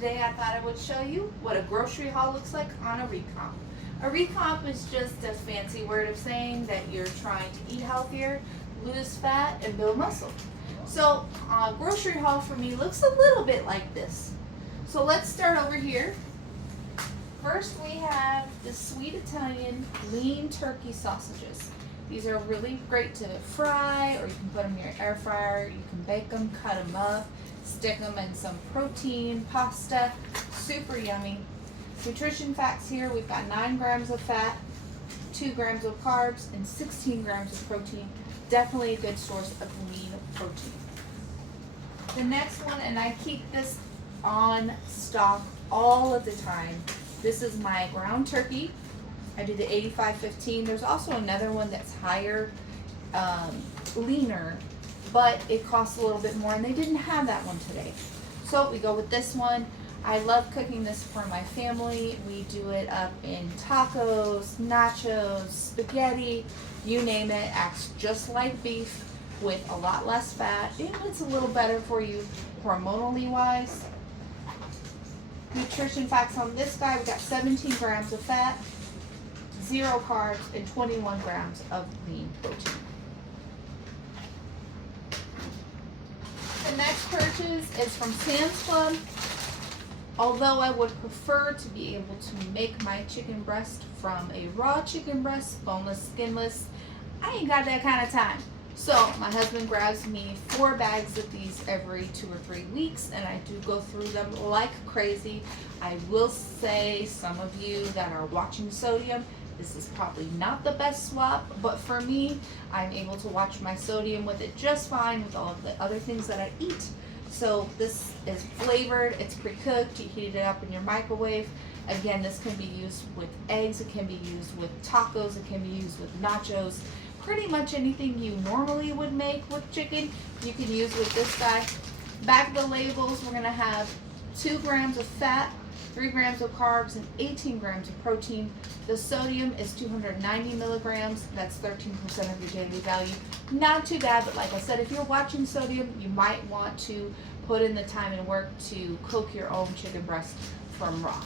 today I thought I would show you what a grocery haul looks like on a recomp. A recomp is just a fancy word of saying that you're trying to eat healthier, lose fat, and build muscle. So a grocery haul for me looks a little bit like this. So let's start over here. First we have the sweet Italian lean turkey sausages. These are really great to fry, or you can put them in your air fryer. You can bake them, cut them up, stick them in some protein, pasta. Super yummy. Nutrition facts here, we've got 9 grams of fat, 2 grams of carbs, and 16 grams of protein. Definitely a good source of lean protein. The next one, and I keep this on stock all of the time. This is my ground turkey. I do the 85-15. There's also another one that's higher, leaner, but it costs a little bit more, and they didn't have that one today. So we go with this one. I love cooking this for my family. We do it up in tacos, nachos, spaghetti, you name it. Acts just like beef with a lot less fat, and it's a little better for you hormonally wise. Nutrition facts on this guy, we got 17 grams of fat, 0 carbs, and 21 grams of lean protein. The next purchase is from Sam's Club. Although I would prefer to be able to make my chicken breast from a raw chicken breast, boneless, skinless, I ain't got that kind of time. So my husband grabs me 4 bags of these every 2 or 3 weeks, and I do go through them like crazy. I will say, some of you that are watching sodium, this is probably not the best swap, but for me, I'm able to watch my sodium with it just fine with all of the other things that I eat. So this is flavored, it's pre-cooked, you heat it up in your microwave. Again, this can be used with eggs, it can be used with tacos, it can be used with nachos. Pretty much anything you normally would make with chicken, you can use with this guy. Back of the labels, we're gonna have 2 grams of fat, 3 grams of carbs, and 18 grams of protein. The sodium is 290 milligrams. That's 13% of your daily value. Not too bad, but like I said, if you're watching sodium, you might want to put in the time and work to cook your own chicken breast from raw.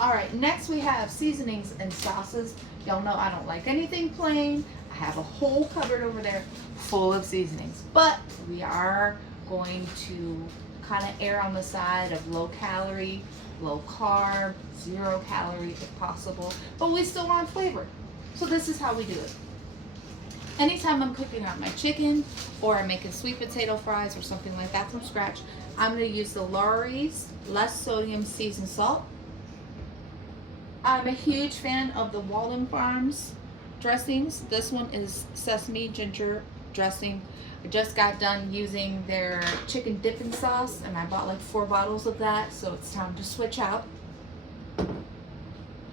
All right, next we have seasonings and sauces. Y'all know I don't like anything plain. I have a whole cupboard over there full of seasonings, but we are going to kind of err on the side of low calorie, low carb, 0 calorie if possible, but we still want flavor. So this is how we do it. Anytime I'm cooking out my chicken or I'm making sweet potato fries or something like that from scratch, I'm going to use the Lawry's less sodium seasoned salt. I'm a huge fan of the Walden Farms dressings. This one is sesame ginger dressing. I just got done using their chicken dipping sauce, and I bought like 4 bottles of that, so it's time to switch out.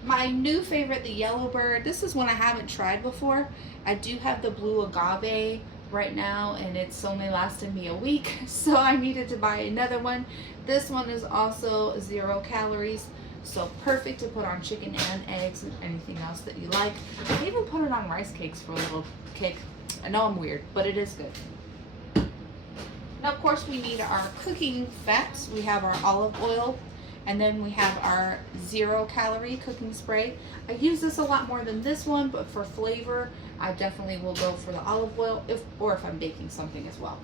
My new favorite, the Yellowbird. This is one I haven't tried before. I do have the blue agave right now, and it's only lasted me a week, so I needed to buy another one. This one is also 0 calories, so perfect to put on chicken and eggs and anything else that you like. I even put it on rice cakes for a little kick. I know I'm weird, but it is good. Now, of course, we need our cooking fats. We have our olive oil, and then we have our 0 calorie cooking spray. I use this a lot more than this one, but for flavor, I definitely will go for the olive oil, if I'm baking something as well.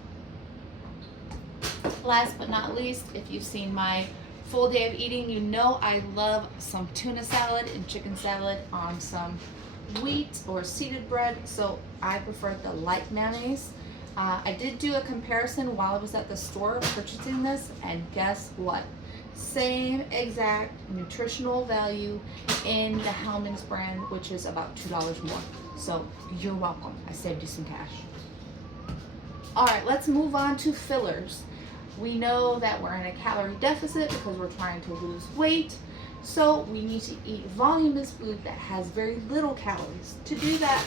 Last but not least, if you've seen my full day of eating, you know I love some tuna salad and chicken salad on some wheat or seeded bread, so I prefer the light mayonnaise. I did do a comparison while I was at the store purchasing this, and guess what? Same exact nutritional value in the Hellmann's brand, which is about $2 more. So you're welcome. I saved you some cash. All right, let's move on to fillers. We know that we're in a calorie deficit because we're trying to lose weight. So we need to eat voluminous food that has very little calories. To do that,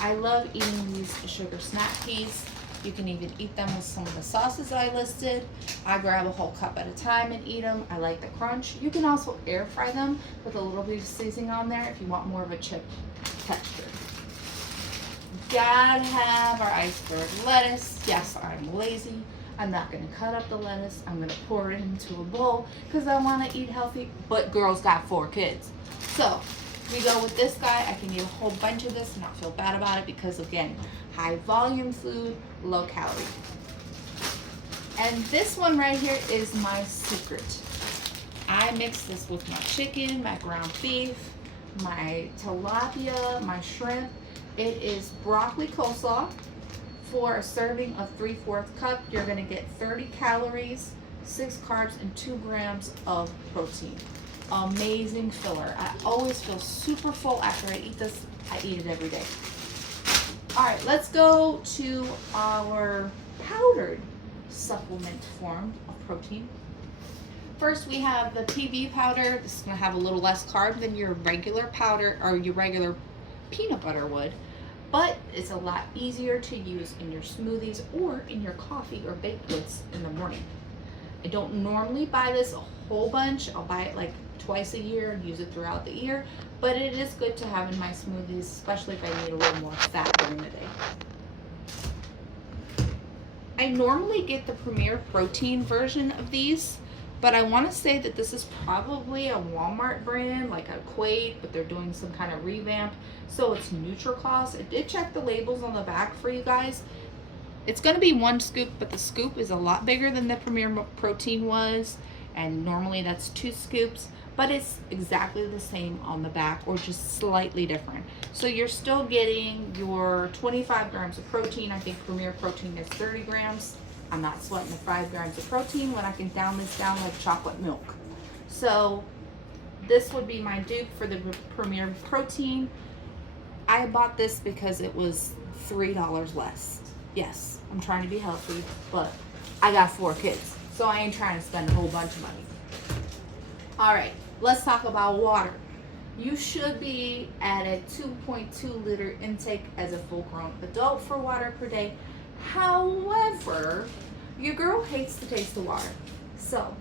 I love eating these sugar snap peas. You can even eat them with some of the sauces that I listed. I grab a whole cup at a time and eat them. I like the crunch. You can also air fry them with a little bit of seasoning on there if you want more of a chip texture. Gotta have our iceberg lettuce. Yes, I'm lazy. I'm not gonna cut up the lettuce. I'm gonna pour it into a bowl because I wanna eat healthy, but girl's got 4 kids. So we go with this guy. I can eat a whole bunch of this and not feel bad about it because again, high volume food, low calorie. And this one right here is my secret. I mix this with my chicken, my ground beef, my tilapia, my shrimp. It is broccoli coleslaw. For a serving of 3/4 cup, you're gonna get 30 calories, 6 carbs, and 2 grams of protein. Amazing filler. I always feel super full after I eat this. I eat it every day. All right, let's go to our powdered supplement form of protein. First, we have the PB powder. This is gonna have a little less carb than your regular powder or your regular peanut butter would, but it's a lot easier to use in your smoothies or in your coffee or baked goods in the morning. I don't normally buy this a whole bunch. I'll buy it like twice a year and use it throughout the year, but it is good to have in my smoothies, especially if I need a little more fat during the day. I normally get the Premier Protein version of these, but I want to say that this is probably a Walmart brand, like a Quaid, but they're doing some kind of revamp. So it's Nutricloss. I did check the labels on the back for you guys. It's going to be 1 scoop, but the scoop is a lot bigger than the Premier Protein was. And normally that's 2 scoops, but it's exactly the same on the back or just slightly different. So you're still getting your 25 grams of protein. I think Premier Protein is 30 grams. I'm not sweating the 5 grams of protein when I can down this down like chocolate milk. So this would be my dupe for the Premier Protein. I bought this because it was $3 less. Yes, I'm trying to be healthy, but I got 4 kids, so I ain't trying to spend a whole bunch of money. All right, let's talk about water. You should be at a 2.2 liter intake as a full-grown adult for water per day. However, your girl hates the taste of water. So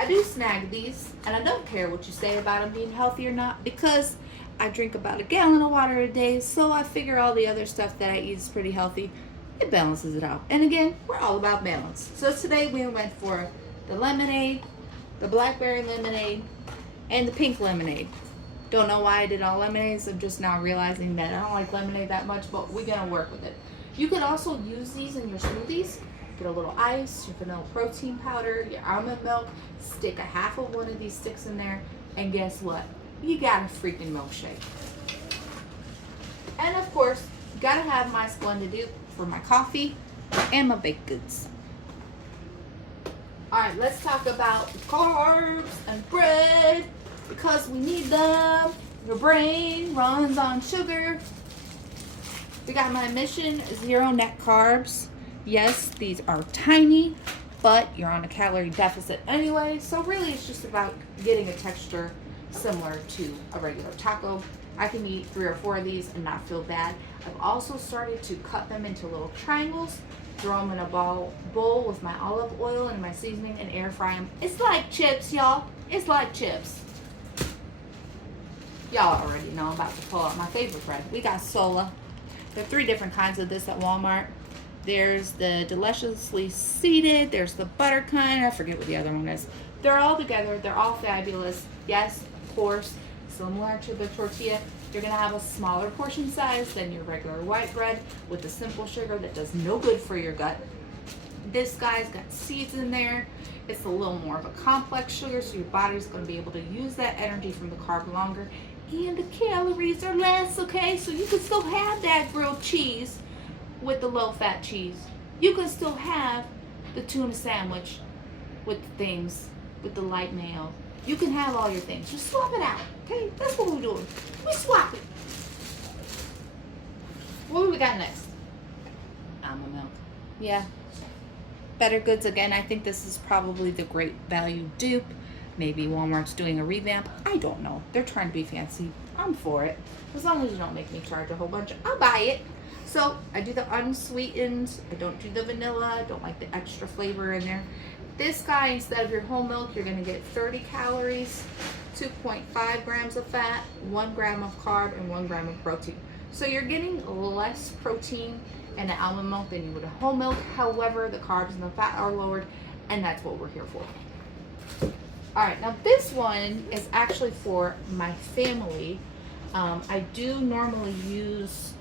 I do snag these, and I don't care what you say about them being healthy or not, because I drink about 1 gallon of water a day, so I figure all the other stuff that I eat is pretty healthy. It balances it out. And again, we're all about balance. So today we went for the lemonade, the blackberry lemonade, and the pink lemonade. Don't know why I did all lemonades. I'm just now realizing that I don't like lemonade that much, but we're gonna work with it. You can also use these in your smoothies. Get a little ice, your vanilla protein powder, your almond milk, stick a half of one of these sticks in there, and guess what? You got a freaking milkshake. And of course, gotta have my Splenda dupe for my coffee and my baked goods. All right, let's talk about carbs and bread because we need them. Your brain runs on sugar. We got my Mission Zero Net Carbs. Yes, these are tiny, but you're on a calorie deficit anyway. So really it's just about getting a texture similar to a regular taco. I can eat 3 or 4 of these and not feel bad. I've also started to cut them into little triangles, throw them in a bowl with my olive oil and my seasoning and air fry them. It's like chips, y'all. It's like chips. Y'all already know I'm about to pull out my favorite bread. We got Sola. There are 3 different kinds of this at Walmart. There's the deliciously seeded, there's the butter kind, I forget what the other one is. They're all together, they're all fabulous. Yes, of course, similar to the tortilla, you're gonna have a smaller portion size than your regular white bread with the simple sugar that does no good for your gut. This guy's got seeds in there. It's a little more of a complex sugar, so your body's gonna be able to use that energy from the carb longer. And the calories are less, okay? So you can still have that grilled cheese with the low-fat cheese. You can still have the tuna sandwich with the things, with the light mayo. You can have all your things. Just swap it out, okay? That's what we're doing. We swap it. What do we got next? Almond milk. Yeah. Better Goods again. I think this is probably the great value dupe. Maybe Walmart's doing a revamp. I don't know. They're trying to be fancy. I'm for it. As long as you don't make me charge a whole bunch, I'll buy it. So I do the unsweetened. I don't do the vanilla. I don't like the extra flavor in there. This guy, instead of your whole milk, you're going to get 30 calories, 2.5 grams of fat, 1 gram of carb, and 1 gram of protein. So you're getting less protein and the almond milk than you would a whole milk. However, the carbs and the fat are lowered, and that's what we're here for. All right, now this one is actually for my family. I do normally use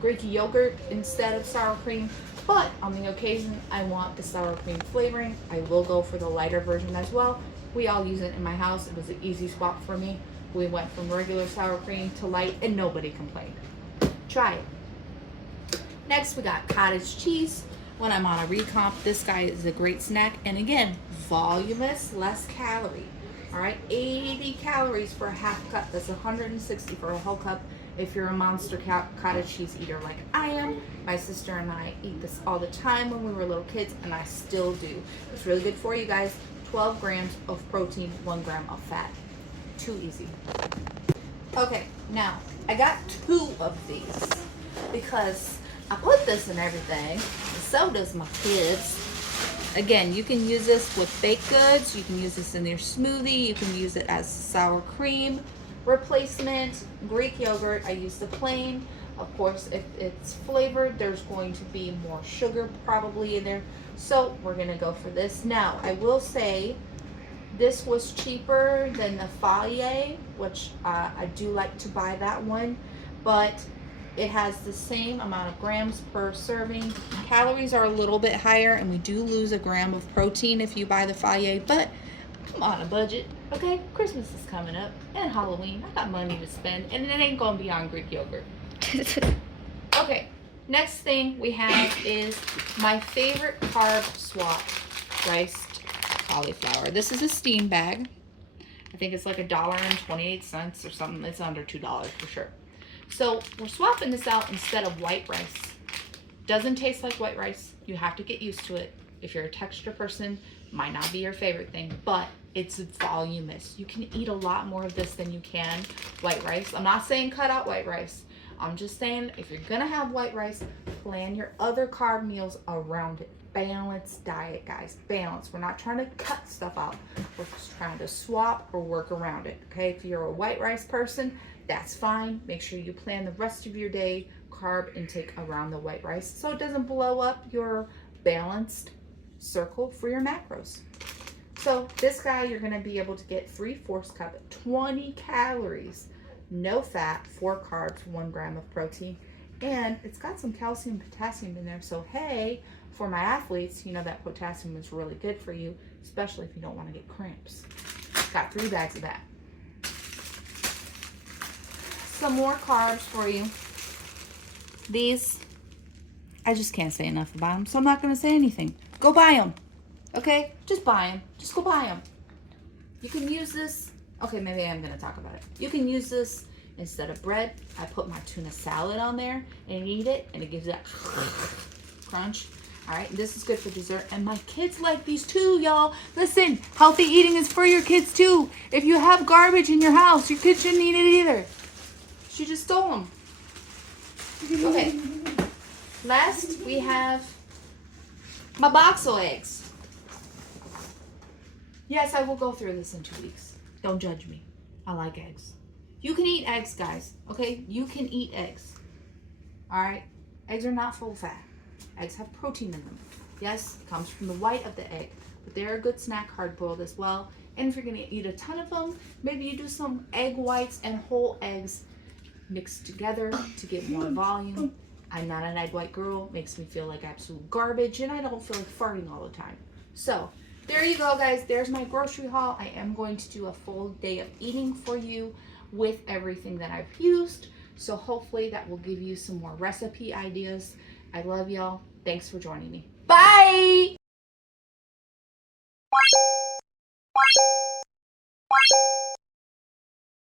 Greek yogurt instead of sour cream, but on the occasion I want the sour cream flavoring, I will go for the lighter version as well. We all use it in my house. It was an easy swap for me. We went from regular sour cream to light, and nobody complained. Try it. Next, we got cottage cheese. When I'm on a recomp, this guy is a great snack. And again, voluminous, less calorie. All right, 80 calories for a half cup. That's 160 for a whole cup. If you're a monster cottage cheese eater like I am, my sister and I eat this all the time when we were little kids, and I still do. It's really good for you guys. 12 grams of protein, 1 gram of fat. Too easy. Okay, now I got 2 of these because I put this in everything, and so does my kids. Again, you can use this with baked goods, you can use this in your smoothie, you can use it as sour cream replacement. Greek yogurt, I use the plain. Of course, if it's flavored, there's going to be more sugar probably in there. So we're gonna go for this. Now, I will say this was cheaper than the Fage, which I do like to buy that one, but it has the same amount of grams per serving. Calories are a little bit higher, and we do lose a gram of protein if you buy the Fage, but I'm on a budget, okay? Christmas is coming up, and Halloween. I got money to spend, and it ain't gonna be on Greek yogurt. Okay, next thing we have is my favorite carb swap, riced cauliflower. This is a steam bag. I think it's like $1.28 or something. It's under $2 for sure. So we're swapping this out instead of white rice. Doesn't taste like white rice. You have to get used to it. If you're a texture person, might not be your favorite thing, but it's voluminous. You can eat a lot more of this than you can white rice. I'm not saying cut out white rice. I'm just saying if you're gonna have white rice, plan your other carb meals around it. Balanced diet, guys. Balance. We're not trying to cut stuff out. We're just trying to swap or work around it. Okay, if you're a white rice person, that's fine. Make sure you plan the rest of your day carb intake around the white rice so it doesn't blow up your balanced circle for your macros. So this guy, you're gonna be able to get 3/4 cup, 20 calories, no fat, 4 carbs, 1 gram of protein, and it's got some calcium, potassium in there. So hey, for my athletes, you know that potassium is really good for you, especially if you don't want to get cramps. Got 3 bags of that. Some more carbs for you. These, I just can't say enough about them, so I'm not going to say anything. Go buy them, okay? Just buy them. Just go buy them. You can use this. Okay, maybe I'm going to talk about it. You can use this instead of bread. I put my tuna salad on there and eat it, and it gives that crunch. All right, this is good for dessert, and my kids like these too, y'all. Listen, healthy eating is for your kids too. If you have garbage in your house, your kids shouldn't eat it either. She just stole them. Okay. Last, we have my box of eggs. Yes, I will go through this in 2 weeks. Don't judge me. I like eggs. You can eat eggs, guys. Okay? You can eat eggs. All right? Eggs are not full of fat. Eggs have protein in them. Yes, it comes from the white of the egg, but they're a good snack, hard-boiled as well. And if you're going to eat a ton of them, maybe you do some egg whites and whole eggs mixed together to get more volume. I'm not an egg white girl. Makes me feel like absolute garbage, and I don't feel like farting all the time. So there you go, guys. There's my grocery haul. I am going to do a full day of eating for you with everything that I've used. So hopefully that will give you some more recipe ideas. I love y'all. Thanks for joining me. Bye!